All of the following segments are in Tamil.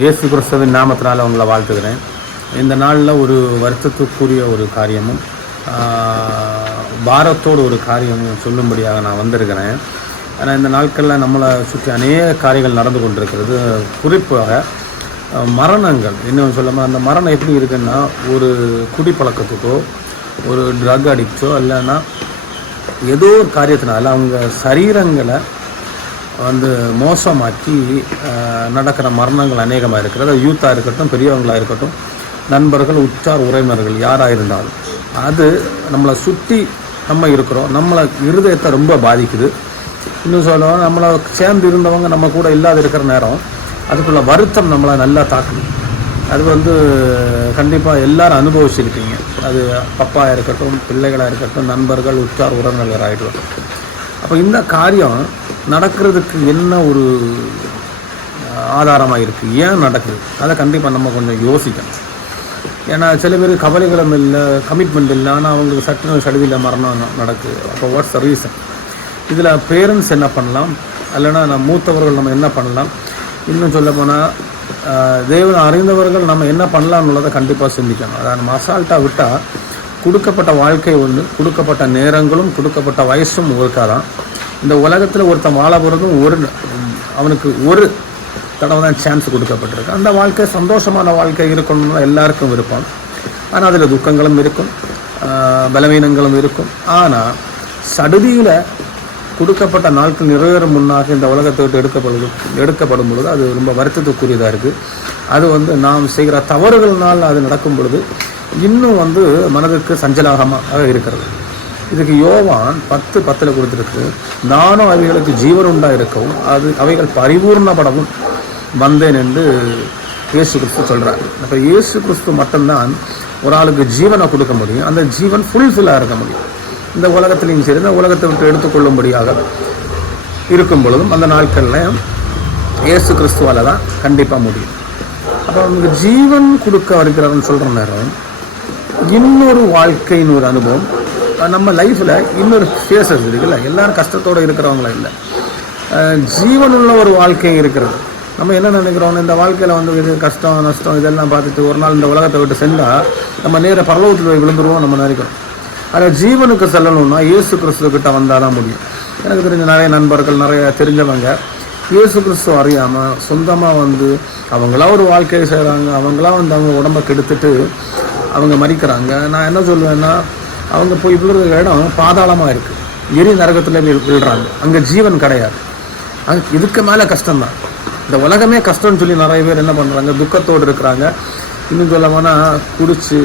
இயேசு கிறிஸ்துவின் நாமத்தினால் உங்களை வாழ்த்துக்கிறேன். இந்த நாளில் ஒரு வருத்தத்துக்குரிய ஒரு காரியமும் பாரத்தோடு ஒரு காரியமும் சொல்லும்படியாக நான் வந்திருக்கிறேன். ஆனால் இந்த நாட்களில் நம்மளை சுற்றி அநேக காரியங்கள் நடந்து கொண்டிருக்கிறது. குறிப்பாக மரணங்கள். இன்னும் சொல்லாமல் அந்த மரணம் எப்படி இருக்குன்னா, ஒரு குடிப்பழக்கத்துக்கோ ஒரு ட்ரக் அடிக்டோ இல்லைன்னா ஏதோ ஒரு காரியத்தினால அவங்க சரீரங்களை மோசமாக்கி நடக்கிற மரணங்கள் அநேகமாக இருக்கிறது. அது யூத்தாக இருக்கட்டும், பெரியவங்களாக இருக்கட்டும், நண்பர்கள், உற்றார் உறவினர்கள் யாராக இருந்தாலும் அது நம்மளை சுற்றி நம்ம இருக்கிறோம். நம்மளை இருதயத்தை ரொம்ப பாதிக்குது. இன்னும் சொல்லுவாங்க, நம்மளை சேர்ந்து இருந்தவங்க நம்ம கூட இல்லாத இருக்கிற நேரம் அதுக்குள்ள வருத்தம் நம்மளை நல்லா தாக்குது. அது கண்டிப்பாக எல்லோரும் அனுபவிச்சிருக்கீங்க. அது அப்பாவாக இருக்கட்டும், பிள்ளைகளாக இருக்கட்டும், நண்பர்கள், உற்றார் உறவினர்கள் ஆகிடுவோம். அப்போ இந்த காரியம் நடக்கிறதுக்கு என்ன ஒரு ஆதாரமாக இருக்குது, ஏன் நடக்குது, அதை கண்டிப்பாக நம்ம கொஞ்சம் யோசிக்கணும். ஏன்னா சில பேர் கவலைகளும் இல்லை, கமிட்மெண்ட் இல்லை, ஆனால் அவங்களுக்கு சட்டுன்னு சடுதியில் மரணம் நடக்குது. அப்போ வாட்ஸ் த ரீசன்? இதில் பேரண்ட்ஸ் என்ன பண்ணலாம், இல்லைன்னா மூத்தவர்கள் நம்ம என்ன பண்ணலாம், இன்னும் சொல்ல போனால் தேவனை அறிந்தவர்கள் நம்ம என்ன பண்ணலாம்னுள்ளதை கண்டிப்பாக சிந்திக்கணும். அதை நம்ம அசால்ட்டாக விட்டால் கொடுக்கப்பட்ட வாழ்க்கை ஒன்று, கொடுக்கப்பட்ட நேரங்களும் கொடுக்கப்பட்ட வயசும் ஒருக்காதான். இந்த உலகத்தில் ஒருத்தன் வாழ போகிறதும் அவனுக்கு ஒரு தடவை தான் சான்ஸ் கொடுக்கப்பட்டிருக்கு. அந்த வாழ்க்கை சந்தோஷமான வாழ்க்கை இருக்கணும்னு எல்லாருக்கும் விருப்பம். ஆனால் அதில் துக்கங்களும் இருக்கும், பலவீனங்களும் இருக்கும். ஆனால் சடுதியில் கொடுக்கப்பட்ட நாட்கள் நிறைவேறும் முன்னாக இந்த உலகத்தை விட்டு எடுக்கப்படும் பொழுது அது ரொம்ப வருத்தத்துக்குரியதாக இருக்குது. அது நாம் செய்கிற தவறுகள்னால் அது நடக்கும் பொழுது இன்னும் மனதுக்கு சஞ்சலாகமாக இருக்கிறது. இதுக்கு யோவான் 10:10 கொடுத்துருக்கு, நானும் அவைகளுக்கு ஜீவன் உண்டாக இருக்கவும் அவைகள் பரிபூர்ணப்படவும் வந்தேன் என்று இயேசு கிறிஸ்து சொல்கிறார். அப்போ இயேசு கிறிஸ்து மட்டும்தான் ஒரு ஆளுக்கு ஜீவனை கொடுக்க முடியும். அந்த ஜீவன் ஃபுல்ஃபில்லாக இருக்க முடியும். இந்த உலகத்திலையும் சரி, இந்த உலகத்தை விட்டு எடுத்துக்கொள்ளும்படியாக இருக்கும் பொழுதும் அந்த நாட்களில் இயேசு கிறிஸ்துவால் தான் கண்டிப்பாக முடியும். அப்போ அவங்களுக்கு ஜீவன் கொடுக்க வருகிறவன் சொல்கிற நேரம் இன்னொரு வாழ்க்கையின் ஒரு அனுபவம் நம்ம லைஃப்பில் இன்னொரு ஃபேஸஸ் இருக்குல்ல. எல்லோரும் கஷ்டத்தோடு இருக்கிறவங்கள இல்லை, ஜீவனுள்ள ஒரு வாழ்க்கை இருக்கிறது. நம்ம என்ன நினைக்கிறோம், இந்த வாழ்க்கையில் இது கஷ்டம் நஷ்டம் இதெல்லாம் பார்த்துட்டு ஒரு நாள் இந்த உலகத்தை விட்டு சென்றால் நம்ம நேர பரலோகத்தில் போய் விழுந்துருவோம் நம்ம நினைக்கிறோம். அதில் ஜீவனுக்கு செல்லணும்னா இயேசு கிறிஸ்துக்கிட்ட வந்தால் தான் முடியும். எனக்கு தெரிஞ்ச நிறைய நண்பர்கள், நிறைய தெரிஞ்சவங்க இயேசு கிறிஸ்துவ அறியாமல் சொந்தமாக அவங்களா ஒரு வாழ்க்கையை செய்கிறாங்க. அவங்களா அவங்க உடம்பை கெடுத்துட்டு அவங்க மறிக்கிறாங்க. நான் என்ன சொல்லுவேன்னா, அவங்க போய் விழுற இடம் பாதாளமாக இருக்குது, எரி நரகத்தில் விழுறாங்க. அங்கே ஜீவன் கிடையாது. இதுக்கு மேலே கஷ்டம்தான். இந்த உலகமே கஷ்டம்னு சொல்லி நிறைய பேர் என்ன பண்ணுறாங்க, துக்கத்தோடு இருக்கிறாங்க. இன்னும் சொல்ல போனால் குடிச்சு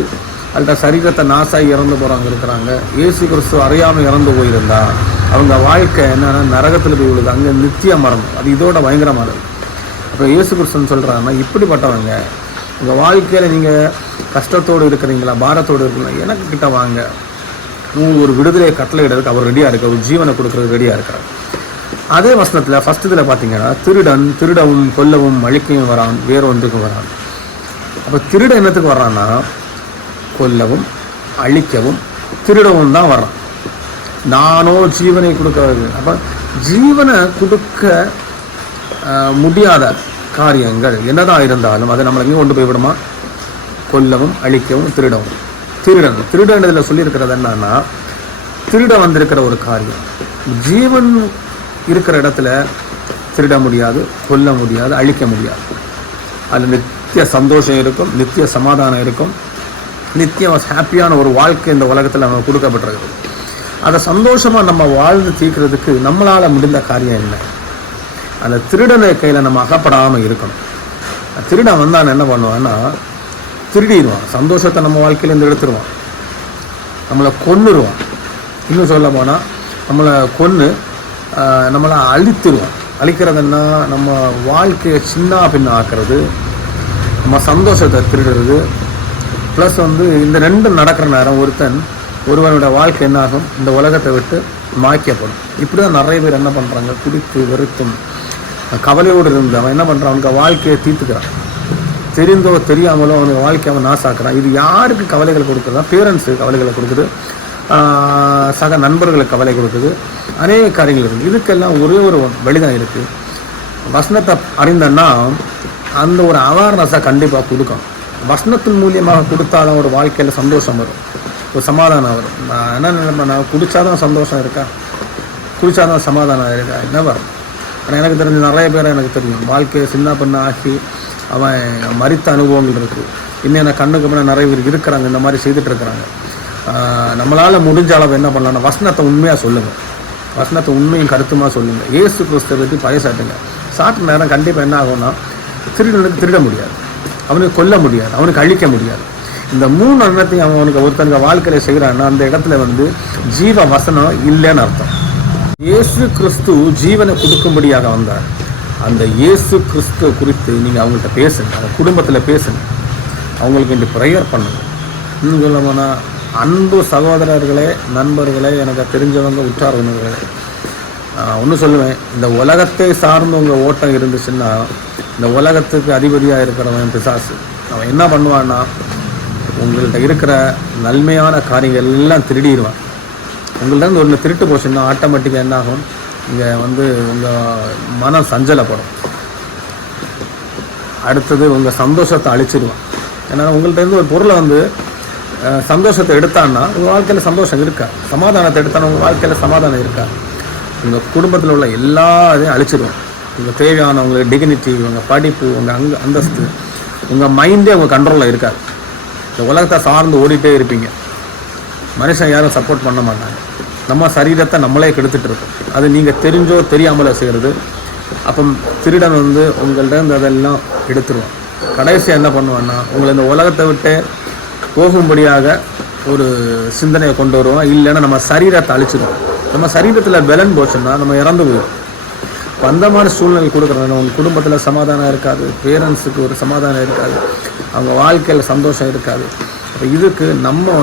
அதில் சரீரத்தை நாசாகி இறந்து போகிறவங்க இருக்கிறாங்க. இயேசு கிறிஸ்து அறியாமல் இறந்து போயிருந்தா அவங்க வாழ்க்கை என்னென்னா நரகத்தில் போய் விழுது, அங்கே நித்திய மரணம். அது இதோட பயங்கரமானது. அப்போ இயேசு கிறிஸ்துன்னு சொல்கிறாங்கன்னா, இப்படிப்பட்டவங்க உங்கள் வாழ்க்கையில் நீங்கள் கஷ்டத்தோடு இருக்கிறீங்களா, பாரத்தோடு இருக்கிறீங்களா, எனக்கு கிட்ட வாங்க. ஒரு விடுதலையை கட்டளை இடத்துக்கு அவர் ரெடியாக இருக்கார், ஒரு ஜீவனை கொடுக்குறது ரெடியாக இருக்கிறார். அதே வசனத்தில் ஃபஸ்ட் இதில் பார்த்தீங்கன்னா, திருடன் திருடவும் கொல்லவும் அழிக்கவும் வரான், வேறொன்றுக்கும் வரான். அப்போ திருட என்னத்துக்கு வர்றான்னா, கொல்லவும் அழிக்கவும் திருடவும் தான் வர்றான். நானோ ஜீவனை கொடுக்க வருது. அப்போ ஜீவனை கொடுக்க முடியாத காரியங்கள் என்னதான் இருந்தாலும் அதை நம்மளை கொண்டு போய் விடுமா, கொல்லவும் அழிக்கவும் திருடவும். திருடன் இதில் சொல்லியிருக்கிறது என்னன்னா, திருட வந்திருக்கிற ஒரு காரியம். ஜீவன் இருக்கிற இடத்துல திருட முடியாது, கொல்ல முடியாது, அழிக்க முடியாது. அதில் நித்திய சந்தோஷம் இருக்கும், நித்திய சமாதானம் இருக்கும், நித்திய ஹாப்பியான ஒரு வாழ்க்கை இந்த உலகத்தில் நம்ம கொடுக்கப்பட்டிருக்குது. அதை சந்தோஷமாக நம்ம வாழ்ந்து தீர்க்கிறதுக்கு நம்மளால் முடிந்த காரியம் என்ன? அந்த திருடனை கையில் நம்ம அகப்படாமல் இருக்கணும். திருடன் வந்தான் என்ன பண்ணுவான்னா, திருடிடுவான், சந்தோஷத்தை நம்ம வாழ்க்கையிலேருந்து எடுத்துருவான், நம்மளை கொன்னுருவான். இன்னும் சொல்ல போனால் நம்மளை கொன்று நம்மளை அழித்துருவான். அழிக்கிறதுன்னா நம்ம வாழ்க்கையை சின்ன பின்ன ஆக்கிறது, நம்ம சந்தோஷத்தை திருடுறது. ப்ளஸ் இந்த ரெண்டும் நடக்கிற நேரம் ஒருவனோட வாழ்க்கை என்ன ஆகும், இந்த உலகத்தை விட்டு மாய்க்கப்படும். இப்படி தான் நிறைய பேர் என்ன பண்ணுறாங்க, குடித்து வெறுத்தும் கவலையோடு இருந்து அவன் என்ன பண்ணுறான், அவனுக்கு வாழ்க்கையை தீர்த்துக்கிறான். தெரிந்தோ தெரியாமலோ அவனுக்கு வாழ்க்கையை அவன் நாசாக்குறான். இது யாருக்கு கவலைகள் கொடுக்குறதா? பேரண்ட்ஸுக்கு கவலைகளை கொடுக்குது, சக நண்பர்களுக்கு கவலை கொடுக்குது, அநேக காரியங்கள் இருக்குது. இதுக்கெல்லாம் ஒரே ஒரு வழிதான் இருக்குது. வசனத்தை அறிந்தன்னா அந்த ஒரு அவேர்னஸை கண்டிப்பாக கொடுக்கணும். வசனத்தின் மூலியமாக கொடுத்தாதான் ஒரு வாழ்க்கையில் சந்தோஷம் வரும், ஒரு சமாதானம் வரும். நான் என்ன நினைப்பேன், நான் குடித்தாதான் சந்தோஷம் இருக்கா, குடித்தாதான் சமாதானம் இருக்கா, என்ன வரும்? ஆனால் எனக்கு தெரிஞ்ச நிறைய பேரை எனக்கு தெரியும், வாழ்க்கையை சின்ன பண்ண ஆக்கி அவன் மரித்த அனுபவங்கள் இருக்குது. இன்னும் எனக்கு கண்ணுக்கு முன்னே நிறைய பேர் இருக்கிறாங்க, இந்த மாதிரி செய்துட்ருக்குறாங்க. நம்மளால் முடிஞ்ச அளவு என்ன பண்ணலாம்னா வசனத்தை உண்மையாக சொல்லுங்கள், வசனத்தை உண்மையும் கருத்துமாக சொல்லுங்கள். இயேசு கிறிஸ்துவை பற்றி பறைசாட்டுங்க. சாப்பிட்ட நேரம் கண்டிப்பாக என்ன ஆகும்னா, திருடனுக்கு திருட முடியாது, அவனுக்கு கொல்ல முடியாது, அவனுக்கு அழிக்க முடியாது. இந்த 3 எண்ணத்தையும் அவனுக்கு ஒருத்தனுக்கு வாழ்க்கையில் செய்கிறான்னா அந்த இடத்துல ஜீவ வசனம் இல்லைன்னு அர்த்தம். இயேசு கிறிஸ்து ஜீவனை கொடுக்கும்படியாக வந்தார். அந்த இயேசு கிறிஸ்துவ குறித்து நீங்கள் அவங்கள்ட்ட பேசுங்க, அவங்க குடும்பத்தில் பேசுங்க, அவங்களுக்கு இன்று ப்ரேயர் பண்ணுங்க. இன்னும் சொல்ல போனால் அன்பு சகோதரர்களே, நண்பர்களே, எனக்கு தெரிஞ்சவங்க, உற்றார் உணர்வுகளே, ஒன்று சொல்லுவேன், இந்த உலகத்தை சார்ந்து உங்கள் ஓட்டம் இருந்துச்சுன்னா இந்த உலகத்துக்கு அதிபதியாக இருக்கிறவன் பிசாசு. அவன் என்ன பண்ணுவான்னா, உங்கள்கிட்ட இருக்கிற நன்மையான காரியங்கள் எல்லாம் திருடிடுவான். உங்கள்கிட்ட ஒன்று திருட்டு போச்சுன்னா ஆட்டோமேட்டிக்காக என்ன ஆகும், இங்கே உங்கள் மனம் சஞ்சலப்படும். அடுத்தது உங்கள் சந்தோஷத்தை அழிச்சிடுவான். ஏன்னா உங்கள்கிட்ட ஒரு பொருளை சந்தோஷத்தை எடுத்தான்னா உங்கள் வாழ்க்கையில் சந்தோஷம் இருக்கா, சமாதானத்தை எடுத்தான்னா உங்கள் வாழ்க்கையில் சமாதானம் இருக்கா. உங்கள் குடும்பத்தில் உள்ள எல்லா இதையும் அழிச்சிடுவோம். உங்கள் தேவையான உங்களுக்கு டிக்னிட்டி, உங்கள் படிப்பு, உங்கள் அந்தஸ்து, உங்கள் மைண்டே உங்கள் கண்ட்ரோலில் இருக்காது. இந்த உலகத்தை சார்ந்து ஓடிட்டே இருப்பீங்க. மனுஷன் யாரும் சப்போர்ட் பண்ண மாட்டாங்க. நம்ம சரீரத்தை நம்மளே கெடுத்துட்டு இருக்கோம். அது நீங்கள் தெரிஞ்சோ தெரியாமலோ செய்கிறது. அப்போ திருடன் உங்கள்கிட்ட அதெல்லாம் எடுத்துருவான். கடைசியாக என்ன பண்ணுவான்னா, உங்களை இந்த உலகத்தை விட்டு போகும்படியாக ஒரு சிந்தனையை கொண்டு வருவோம். இல்லைன்னா நம்ம சரீரத்தை அழிச்சிடுவோம். நம்ம சரீரத்தில் பலன் போச்சுன்னா நம்ம இறந்து போயிடும். இப்போ அந்த மாதிரி சூழ்நிலை கொடுக்குறாங்க. உங்கள் குடும்பத்தில் சமாதானம் இருக்காது, பேரண்ட்ஸுக்கு ஒரு சமாதானம் இருக்காது, அவங்க வாழ்க்கையில் சந்தோஷம் இருக்காது. அப்போ இதுக்கு நம்ம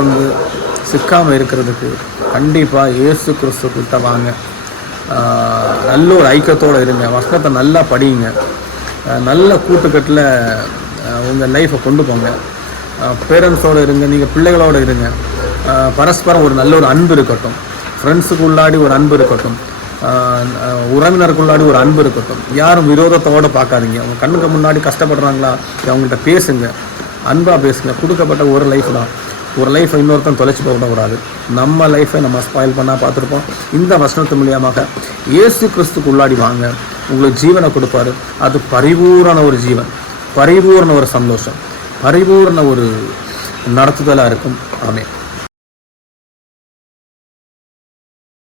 சிக்காமல் இருக்கிறதுக்கு கண்டிப்பாக இயேசு கிறிஸ்துக்கிட்ட வாங்க. நல்ல ஒரு ஐக்கியத்தோடு இருங்க, வசனத்தை நல்லா படியுங்க, நல்ல கூட்டுக்கட்டில் உங்கள் லைஃப்பை கொண்டு போங்க. பேரண்ட்ஸோடு இருங்க, நீங்கள் பிள்ளைகளோடு இருங்க. பரஸ்பரம் ஒரு நல்ல ஒரு அன்பு இருக்கட்டும். ஃப்ரெண்ட்ஸுக்குள்ளாடி ஒரு அன்பு இருக்கட்டும், உறவினருக்குள்ளாடி ஒரு அன்பு இருக்கட்டும். யாரும் விரோதத்தோடு பார்க்காதீங்க. அவங்க கண்ணுக்கு முன்னாடி கஷ்டப்படுறாங்களா, அவங்கள்ட்ட பேசுங்க, அன்பாக பேசுங்க. கொடுக்கப்பட்ட ஒரு லைஃப் தான், ஒரு லைஃப்பை இன்னொருத்தன் தொலைச்சி போகக்கூடாது. நம்ம லைஃப்பை நம்ம ஸ்பாயில் பண்ணால் பார்த்துருப்போம். இந்த வசனத்து மூலியமாக இயேசு கிறிஸ்துக்கு உள்ளாடி வாங்க, உங்களுக்கு ஜீவனை கொடுப்பாரு. அது பரிபூரண ஒரு ஜீவன், பரிபூரண ஒரு சந்தோஷம், பரிபூரண ஒரு நடத்துதலாக இருக்கும். ஆமென்.